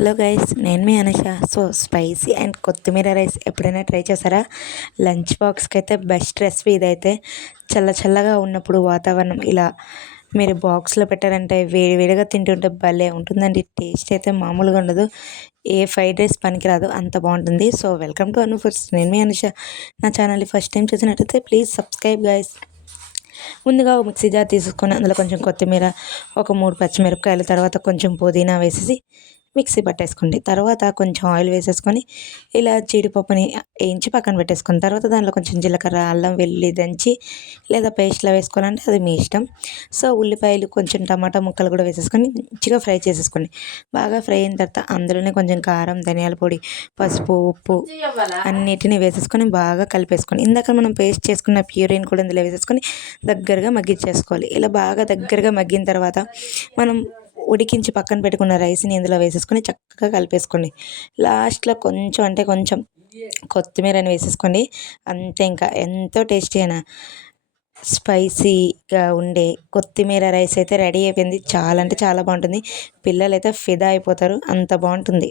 Hello guys, నేను మీ Anusha. So spicy and కొత్తిమీర rice ఎప్పుడైనా ట్రై చేశారా? లంచ్ బాక్స్కి అయితే బెస్ట్ రెసిపీ ఇదైతే. చల్లగా ఉన్నప్పుడు వాతావరణం ఇలా మీరు బాక్స్లో పెట్టారంటే వేడి వేడిగా తింటుంటే భలే ఉంటుందండి. టేస్ట్ అయితే మామూలుగా ఉండదు. ఏ ఫ్రైడ్ రైస్ పనికిరాదు, అంత బాగుంటుంది. So welcome to Anu foods. నేను మీ అనుష. నా ఛానల్ని ఫస్ట్ టైం చూసినట్టయితే ప్లీజ్ సబ్స్క్రైబ్ గైస్. ముందుగా ఒక మిక్సీ జార్ తీసుకొని అందులో కొంచెం కొత్తిమీర, ఒక 3 పచ్చిమిరపకాయలు, తర్వాత కొంచెం పుదీనా వేసేసి మిక్సీ పట్టేసుకోండి. తర్వాత కొంచెం ఆయిల్ వేసేసుకొని ఇలా జీడిపప్పుని వేయించి పక్కన పెట్టేసుకొని, తర్వాత దాంట్లో కొంచెం జీలకర్ర, అల్లం వెల్లుల్లి దంచి లేదా పేస్ట్లో వేసుకోవాలంటే అది మీ ఇష్టం. సో ఉల్లిపాయలు, కొంచెం టమాటా ముక్కలు కూడా వేసేసుకొని మంచిగా ఫ్రై చేసేసుకోండి. బాగా ఫ్రై అయిన తర్వాత అందులోనే కొంచెం కారం, ధనియాల పొడి, పసుపు, ఉప్పు అన్నిటిని వేసేసుకొని బాగా కలిపేసుకొని, ఇందాక మనం పేస్ట్ చేసుకున్న ప్యూరీని కూడా ఇందులో వేసేసుకొని దగ్గరగా మగ్గించేసుకోవాలి. ఇలా బాగా దగ్గరగా మగ్గిన తర్వాత మనం ఉడికించి పక్కన పెట్టుకున్న రైస్ని ఇందులో వేసేసుకొని చక్కగా కలిపేసుకోండి. లాస్ట్లో కొంచెం కొత్తిమీరని వేసేసుకోండి. అంతే, ఇంకా ఎంతో టేస్టీ అయిన స్పైసీగా ఉండే కొత్తిమీర రైస్ అయితే రెడీ అయిపోయింది. చాలా అంటే చాలా బాగుంటుంది. పిల్లలు అయితే ఫిదా అయిపోతారు, అంత బాగుంటుంది.